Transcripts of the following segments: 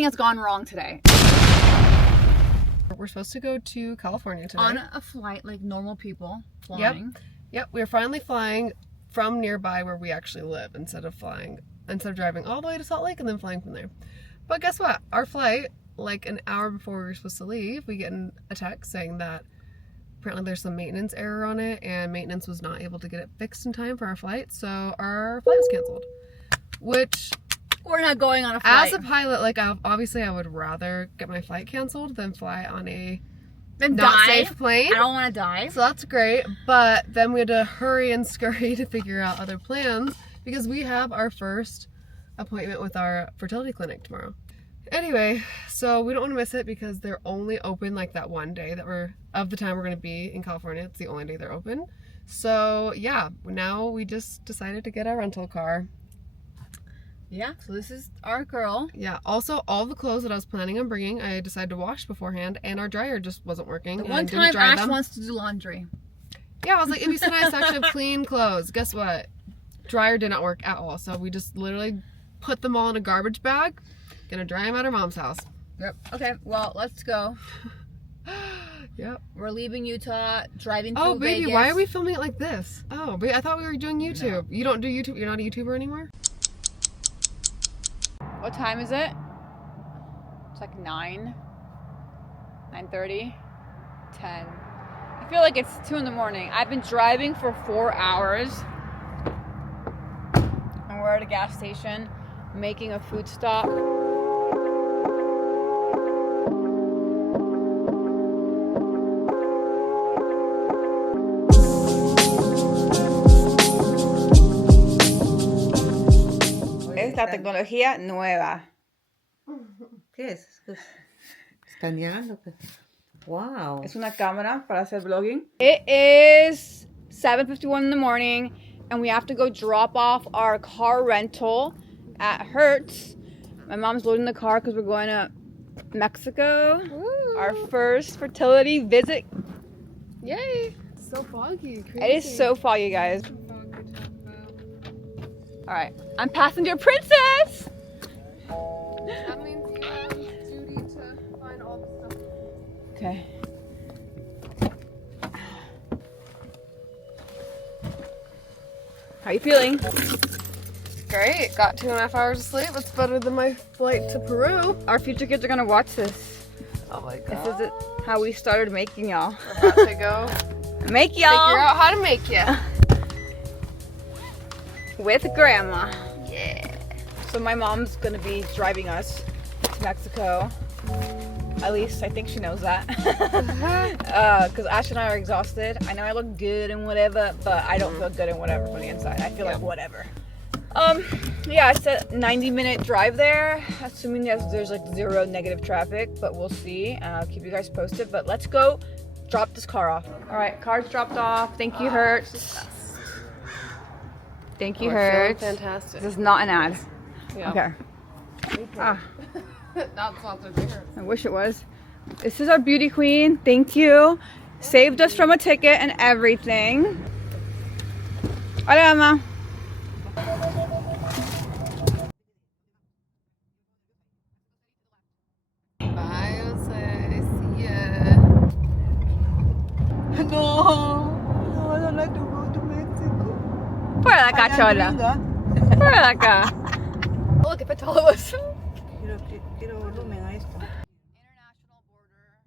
everything has gone wrong today. We're supposed to go to California today. On a flight like normal people flying. Yep, we're finally flying from nearby where we actually live instead of driving all the way to Salt Lake and then flying from there. But guess what? Our flight, like an hour before we were supposed to leave, we get a text saying that apparently there's some maintenance error on it and maintenance was not able to get it fixed in time for our flight, so our flight was canceled. Which, we're not going on a flight. as a pilot, like obviously I would rather get my flight canceled than fly on a safe plane. I don't want to die. So that's great, but then we had to hurry and scurry to figure out other plans because we have our first appointment with our fertility clinic tomorrow. Anyway, so we don't want to miss it because they're only open like that one day of the time we're going to be in California. It's the only day they're open. So yeah, now we just decided to get our rental car. Yeah, so this is our girl. Yeah, also all the clothes that I was planning on bringing, I decided to wash beforehand, and our dryer just wasn't working. The one time Ash wants to do laundry. Yeah, I was like, it'd be so nice to actually have clean clothes. Guess what? Dryer did not work at all, so we just literally put them all in a garbage bag. Gonna dry them at our mom's house. Yep. Okay, well, let's go. Yep. We're leaving Utah, driving through Oh, baby, Vegas. why are we filming it like this? Oh, but I thought we were doing YouTube. No. You don't do YouTube? You're not a YouTuber anymore? What time is it? It's like 9, 9:30, 10. I feel like it's 2 in the morning. I've been driving for 4 hours. And we're at a gas station making a food stop. Es la tecnología nueva. ¿Qué es? ¿Escaneando? Wow. Es una cámara para hacer vlogging. It is 7:51 in the morning and we have to go drop off our car rental at Hertz. My mom's loading the car because we're going to Mexico. Woo. Our first fertility visit. Yay! It's so foggy. Crazy. It is so foggy, guys. Alright, I'm passenger princess! That means you have duty to find all the stuff. Okay. How are you feeling? Great. Got 2.5 hours of sleep. It's better than my flight to Peru. Our future kids are gonna watch this. Oh my god. This is it, how we started making y'all. We're about to go Make y'all figure out how to make ya. with grandma. Yeah. So my mom's gonna be driving us to Mexico. At least I think she knows that. Because Ash and I are exhausted. I know I look good and whatever, but I don't feel good and whatever from the inside. I feel like whatever. Yeah, it's a 90-minute drive there, assuming there's like zero negative traffic, but we'll see. I'll keep you guys posted. But let's go drop this car off. All right, car's dropped off. Thank you, Hertz. Thank you, Hertz. Fantastic. This is not an ad. Yeah. Okay. Ah. Not sponsored there. I wish it was. This is our beauty queen. Thank you. Saved us from a ticket and everything. Hola, Mama. Bye, Jose. See ya. No, I don't like to go to Mexico. Fuera de acá, chola. Fuera de acá. Look, if it's all of us. Quiero volumen a esto. International border.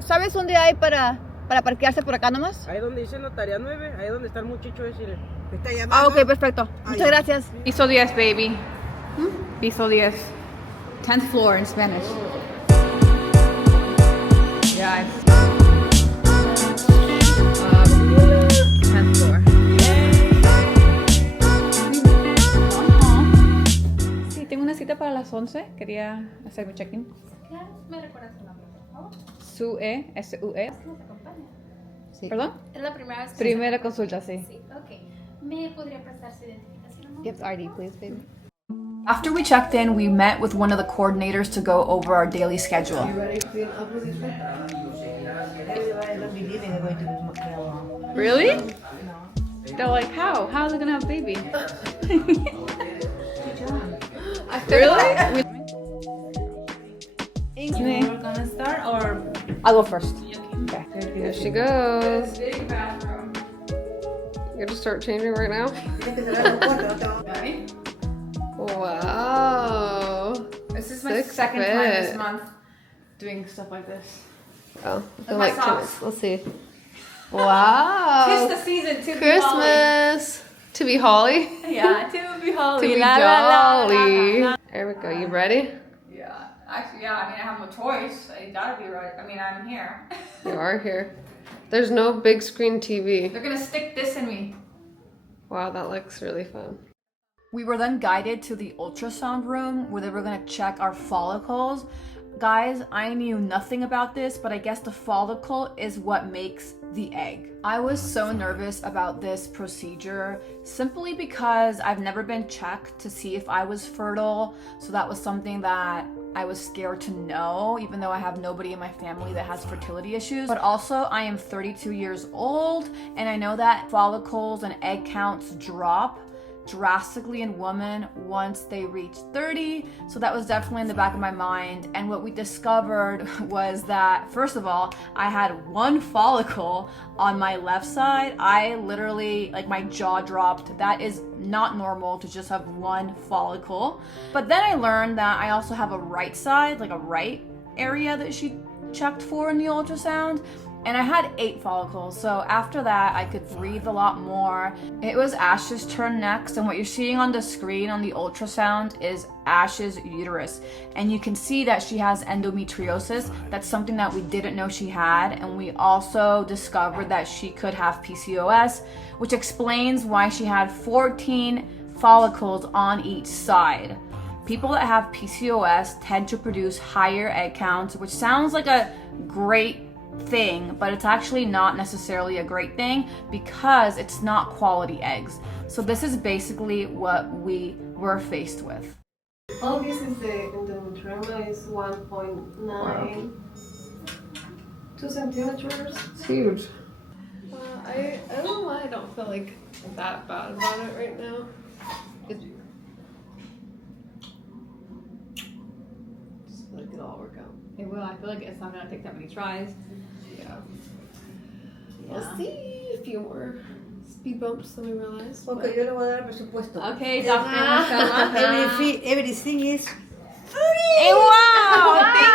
¿Sabes dónde hay para parquearse por acá nomás? Ahí donde dice notaría 9, ahí donde está el muchacho ese. ¿Me está llamando? Ah, ok, perfecto. Muchas ya. gracias. Piso 10, baby. Piso 10. 10th floor in Spanish. Yeah, it's 10th floor. Sí, tengo una cita para las 11. Quería hacer mi check-in. ¿Me recuerdas tu nombre, por favor? Sue, S-U-E. ¿Es que nos acompaña? Sí. ¿Perdón? Es la primera vez que Primera consulta, sí. Sí, ok. ¿Me podría prestar su identificación? Gift ID, please, baby. After we checked in, we met with one of the coordinators to go over our daily schedule. Really? They're like, how? How is it gonna have a baby? Really? We're gonna start or I'll go first. okay. Here she goes. Big bathroom. You're gonna start changing right now? Ready? Wow. This is my Sick second time this fit. month doing stuff like this. Oh, I feel my like socks. let's see. Wow. Tis the season to be holly. Christmas. To be holly. Yeah, to be holly. To be La, la, la, la, jolly. la, la. There we go. You ready? Yeah, actually, yeah. I mean, I have no choice. I gotta be right. I mean, I'm here. You are here. There's no big screen TV. They're gonna stick this in me. Wow, that looks really fun. We were then guided to the ultrasound room where they were gonna check our follicles. Guys, I knew nothing about this, but I guess the follicle is what makes the egg. I was so nervous about this procedure simply because I've never been checked to see if I was fertile. So that was something that I was scared to know, even though I have nobody in my family that has fertility issues. But also, I am 32 years old, and I know that follicles and egg counts drop drastically in women once they reach 30. So that was definitely in the back of my mind. And what we discovered was that, first of all, I had one follicle on my left side. I literally, like, my jaw dropped. That is not normal to just have one follicle. But then I learned that I also have a right side, like a right area that she checked for in the ultrasound. And I had 8 follicles, so after that I could breathe a lot more. It was Ash's turn next, and what you're seeing on the screen on the ultrasound is Ash's uterus. And you can see that she has endometriosis. That's something that we didn't know she had. And we also discovered that she could have PCOS, which explains why she had 14 follicles on each side. People that have PCOS tend to produce higher egg counts, which sounds like a great thing, but it's actually not necessarily a great thing because it's not quality eggs. So this is basically what we were faced with. All this is the endometrioma is 1.9 2 centimeters. It's huge. I don't know why I don't feel like that bad about it right now. Just feel like it'll all work out. It will. I feel like it's not gonna take that many tries. Yeah. We'll see a few more speed bumps than we realized. Porque yo le voy a dar el presupuesto. Okay, Dr. Marcella. Everything is Hey, wow! Thank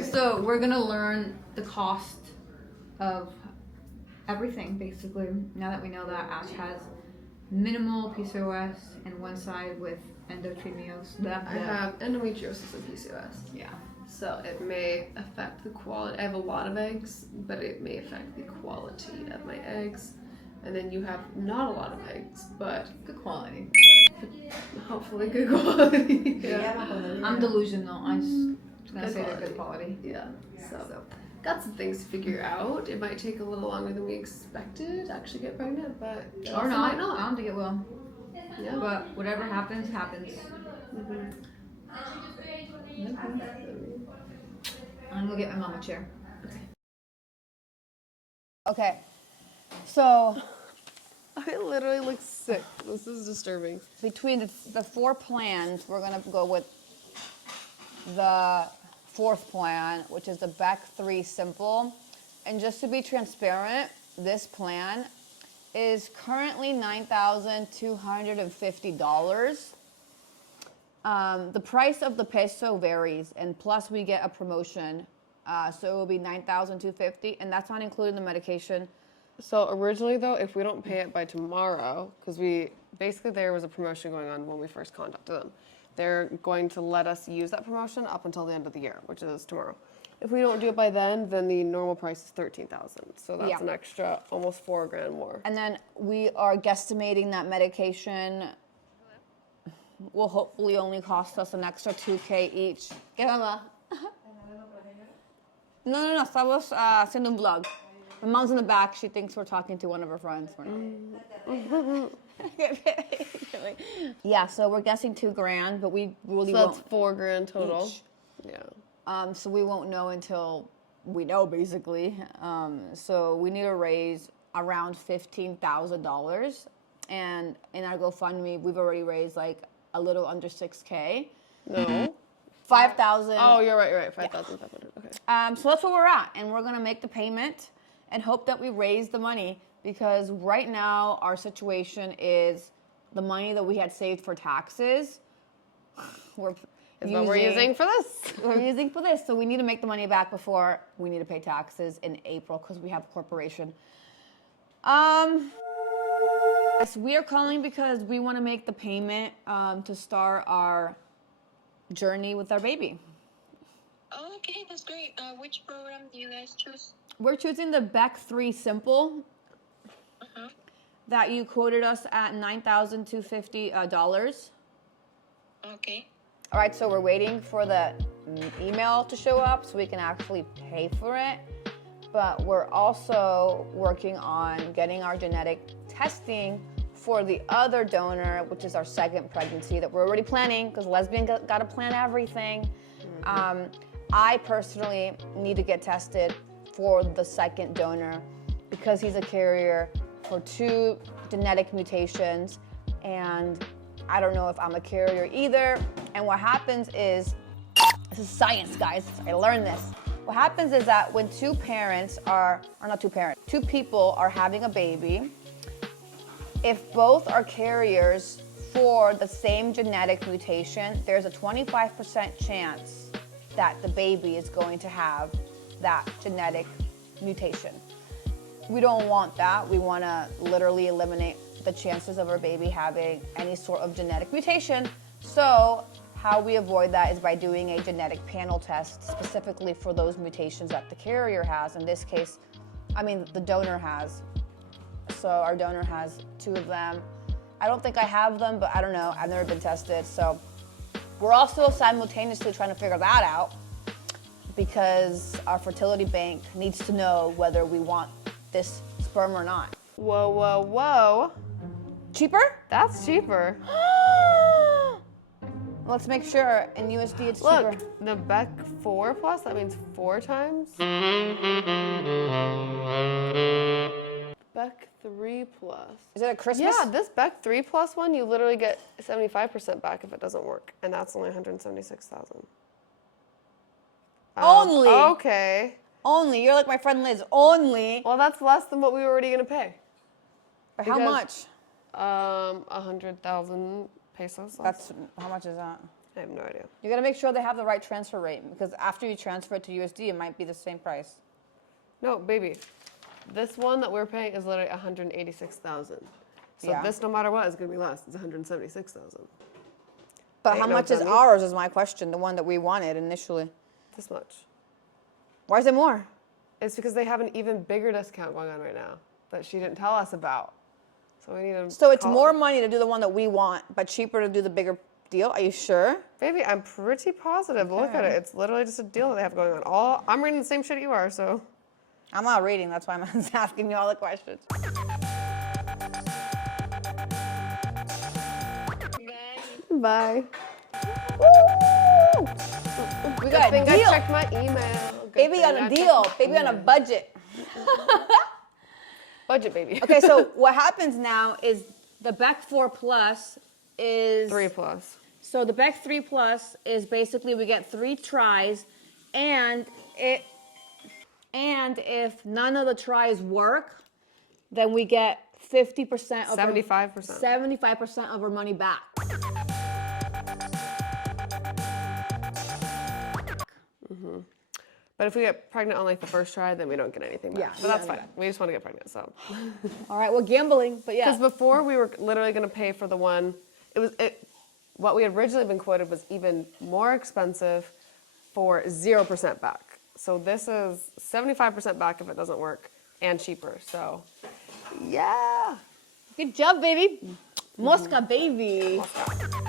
you. So we're gonna learn the cost of everything, basically. Now that we know that Ash has minimal PCOS and one side with endometriosis. I have endometriosis and PCOS. Yeah. So it may affect the quality. I have a lot of eggs, but it may affect the quality of my eggs. And then you have not a lot of eggs, but Good quality. hopefully good quality. Yeah. I'm delusional. I'm just gonna Good say they're quality. good quality. Yeah. So got some things to figure out. It might take a little longer than we expected to actually get pregnant, but it Or also not. might not. I don't think it will. Yeah. But whatever happens, happens. I'm gonna get my mom a chair. Okay, so I literally look sick. This is disturbing. between the 4 plans, we're gonna go with the 4th plan, which is the Back 3 Simple. And just to be transparent, this plan is currently $9,250. The price of the peso varies, and plus we get a promotion, so it will be $9,250, and that's not including the medication. So originally though, if we don't pay it by tomorrow, because there was a promotion going on when we first contacted them. They're going to let us use that promotion up until the end of the year, which is tomorrow. If we don't do it by then the normal price is $13,000. So that's Yeah. an extra almost $4,000 more. And then we are guesstimating that medication will hopefully only cost us an extra $2K each. ¿Qué, mamá? No, estamos haciendo un vlog. My mom's in the back. She thinks we're talking to one of her friends. We're not. Yeah, so we're guessing $2,000, but we really So won't. that's $4,000 total. Each. Yeah. So we won't know until we know, basically. So we need to raise around $15,000. And in our GoFundMe, we've already raised like a little under 6K. No. 5,000. Oh, you're right. 5,500. Okay. So that's where we're at, and we're gonna make the payment and hope that we raise the money, because right now our situation is the money that we had saved for taxes. We're using for this. We're using for this, so we need to make the money back before we need to pay taxes in April because we have a corporation. Yes, we are calling because we want to make the payment to start our journey with our baby. Oh, okay, that's great. Which program do you guys choose? We're choosing the Beck 3 Simple that you quoted us at $9,250. Okay. All right, so we're waiting for the email to show up so we can actually pay for it. But we're also working on getting our genetic testing for the other donor, which is our second pregnancy that we're already planning, because lesbian got to plan everything. I personally need to get tested for the second donor because he's a carrier for 2 genetic mutations, and I don't know if I'm a carrier either. And what happens is, this is science, guys. I learned this. What happens is that when 2 people are having a baby, if both are carriers for the same genetic mutation, there's a 25% chance that the baby is going to have that genetic mutation. We don't want that. We want to literally eliminate the chances of our baby having any sort of genetic mutation. So how we avoid that is by doing a genetic panel test specifically for those mutations that the carrier has. In this case, the donor has. So our donor has 2 of them. I don't think I have them, but I don't know. I've never been tested. So we're also simultaneously trying to figure that out because our fertility bank needs to know whether we want this sperm or not. Whoa. Cheaper? That's cheaper. Let's make sure in USD it's Look, cheaper. the Beck 4 plus, that means 4 times. Beck 3 plus. Is it a Christmas? Yeah, this Beck 3 plus one, you literally get 75% back if it doesn't work, and that's only $176,000. Only? Okay. Only. You're like my friend Liz. Only. Well, that's less than what we were already gonna pay. Or how much? 100,000 pesos. That's, how much is that? I have no idea. You gotta make sure they have the right transfer rate, because after you transfer it to USD, it might be the same price. No, baby. This one that we're paying is literally 186,000. So Yeah. this, no matter what, is gonna be less. It's 176,000. But Ain't how no much is dummy. ours is my question, the one that we wanted initially. This much. Why is it more? It's because they have an even bigger discount going on right now that she didn't tell us about. So we need to. So it's call more her. money to do the one that we want, but cheaper to do the bigger deal? Are you sure? Baby, I'm pretty positive. Look at it. It's literally just a deal that they have going on. I'm reading the same shit you are, so. I'm not reading, that's why I'm asking you all the questions. Bye. Woo! We got a I deal. checked my email. Good Baby thing on I a checked deal. my Baby on a email. budget. Budget, baby. Okay, so what happens now is the Beck 4 Plus is 3 plus. So the Beck 3 Plus is basically we get 3 tries, and if none of the tries work, then we get 50% of 75% of our money back. But if we get pregnant on like the first try, then we don't get anything back. Yeah, But we that's don't fine. get We just want to get pregnant, so. All right, we're gambling, but yeah. Because before we were literally going to pay for the one, what we had originally been quoted was even more expensive for 0% back. So this is 75% back if it doesn't work and cheaper. So, yeah. Good job, baby. Mosca, baby. Mosca.